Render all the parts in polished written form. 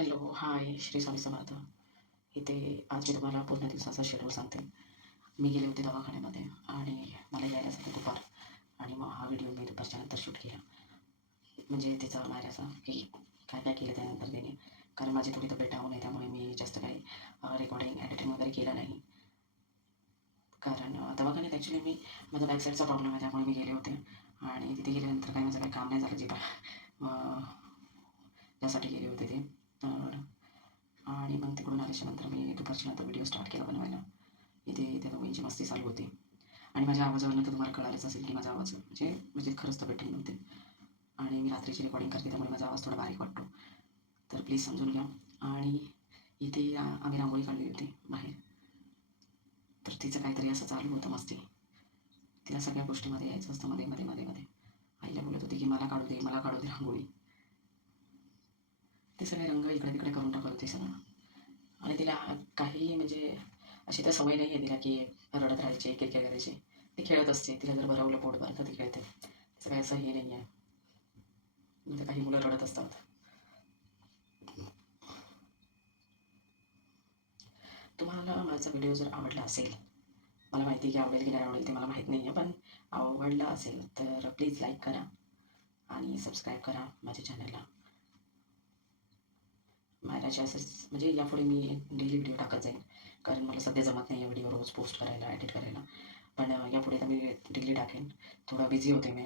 Hello, हाय, श्री स्वामी समर्थ. इथे आज मी तुम्हाला पूर्ण दिवसाचा शेड्यूल सांगते. मी गेले होते दवाखान्यामध्ये आणि मला यायला झालं दुपार आणि मग हा व्हिडिओ मी दुपारच्या नंतर शूट केला. म्हणजे तिचा मायराचा की काय काय केलं त्यानंतर त्याने. कारण माझी थोडी तब्येत डाऊन आहे त्यामुळे मी जास्त काही रेकॉर्डिंग, एडिटिंग वगैरे केलं नाही. कारण दवाखान्यात ॲक्च्युली माझा बॅक साईडचा प्रॉब्लेम आहे त्यामुळे मी गेले होते आणि तिथे गेल्यानंतर काही माझं काही काम नाही झालं जे त्यासाठी गेले होते ते. तर आणि मग तिकडून आल्याच्यानंतर मी दुपारच्या नंतर व्हिडिओ स्टार्ट केला बनवायला. इथे त्या दोघींची मस्ती चालू होती आणि माझ्या आवाजावरनं तर तुम्हाला कळालंच असेल की माझा आवाज म्हणजे खरंच तब्येत ठीक नव्हती आणि मी रात्रीची रेकॉर्डिंग करते त्यामुळे माझा आवाज थोडा बारीक वाटतो. तर प्लीज समजून घ्या. आणि इथे आम्ही रांगोळी काढली होती बाहेर. तर तिचं काहीतरी असं चालू होतं मस्ती. तिला सगळ्या गोष्टीमध्ये यायचं असतं मध्ये मध्ये मध्ये मध्ये. आईला बोलत होती की मला काढू दे रांगोळी. ते सगळे रंग इकडे तिकडे करून टाकत होते सगळं. आणि तिला काही म्हणजे अशी तर सवय नाही आहे तिला की रडत राहायची, किरकिर करायची. ती खेळत असते. तिला जर भरवलं पोटभर तर ती खेळते. तिचं काही असं हे नाही आहे. म्हणजे काही मुलं रडत असतात. तुम्हाला माझा व्हिडिओ जर आवडला असेल, मला माहिती आहे की आवडेल की नाही आवडेल ते मला माहीत नाही आहे, पण आवडला असेल तर प्लीज लाईक करा आणि सबस्क्राईब करा माझ्या चॅनलला. मायराचे असंच म्हणजे यापुढे मी डेली व्हिडिओ टाकत जाईन. कारण मला सध्या जमत नाही आहे व्हिडिओ रोज पोस्ट करायला, एडिट करायला. पण यापुढे तर मी डेली टाकेन. थोडा बिझी होते मी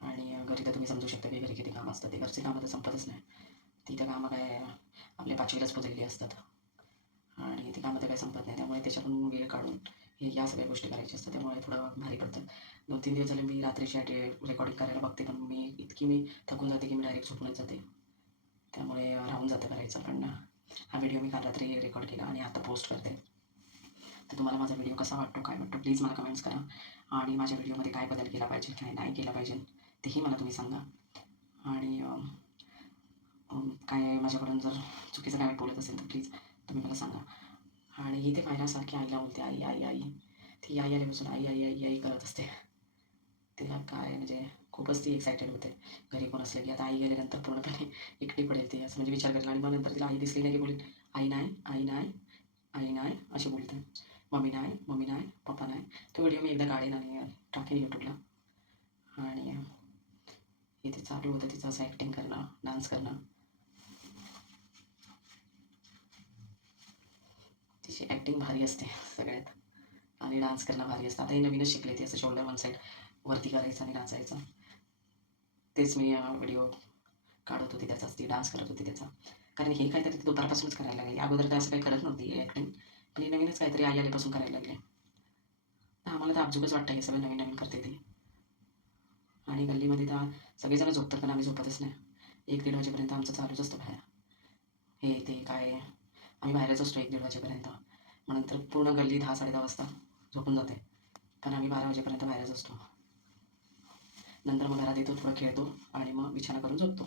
आणि घरी तर तुम्ही समजू शकता की घरी किती कामं असतात. ते घरची कामं तर संपतच नाही. ती तर कामं काय आपल्या पाचवीलाच पुजलेली असतात आणि ती कामं तर काही संपत नाही. त्यामुळे त्याच्यातून वेळ काढून या सगळ्या गोष्टी करायच्या असतात. त्यामुळे थोडं भारी पडतं. 2-3 दिवस झाले मी रात्रीची रेकॉर्डिंग करायला बघते, पण मी थकून जाते की मी डायरेक्ट झोपूनच जाते. त्यामुळे राहून जातं करायचं. पण हा व्हिडिओ मी काल रात्री रेकॉर्ड केला आणि आता पोस्ट करते. तर तुम्हाला माझा व्हिडिओ कसा वाटतो, काय वाटतो प्लीज मला कमेंट्स करा. आणि माझ्या व्हिडिओमध्ये काय बदल केला पाहिजे, काय नाही केला पाहिजे तेही मला तुम्ही सांगा. आणि काय माझ्याकडून जर चुकीचं काय बोलत असेल तर प्लीज तुम्ही मला सांगा. आणि इथे पायऱ्यासारखी आईला बोलते आई आई आई. ती आई आल्यापासून आई आई आई आई करत असते. तिला काय म्हणजे खूपच ती एक्सायटेड होते घरी कोण असले की. आता आई गेल्यानंतर पूर्णपणे एकटी पडेल ती असं म्हणजे विचार करेल आणि मग नंतर तिला आई दिसली नाही की बोलेल आई नाही, आई नाही, आई नाही अशी बोलते. मम्मी नाही, मम्मी नाही, पप्पा नाही. तो व्हिडिओ मी एकदा काढेन आणि टाकेन यूट्यूबला. आणि इथे चालू होतं तिचं असं ॲक्टिंग करणं, डान्स करणं. तिची ॲक्टिंग भारी असते सगळ्यात आणि डान्स करणं भारी असतं. आता ही नवीनच शिकले ती असं शोल्डर वन साईड वरती करायचं आणि नाचायचं. तेच मी व्हिडिओ काढत होती त्याचाच, ती डान्स करत होती त्याचा. कारण हे काहीतरी ती दुपारपासूनच करायला लागली. अगोदर तर असं काही करत नव्हती ॲक्टिंग. पण ही नवीनच काहीतरी आई आल्यापासून करायला लागली. तर आम्हाला तर आपसुकच वाटतं हे सगळं नवीन नवीन करते ती. आणि गल्लीमध्ये तर सगळेजण झोपतात पण आम्ही झोपतच नाही. 1-1:30 वाजेपर्यंत आमचं चालूच असतं बाहेर. हे ते काय आम्ही बाहेरच असतो 1-1:30 वाजेपर्यंत. मग नंतर पूर्ण गल्ली 10-10:30 वाजता झोपून जाते. पण आम्ही 12 वाजेपर्यंत बाहेरच असतो. नंतर मग घरात येतो, थोडं खेळतो आणि मग बिछाना करून झोपतो.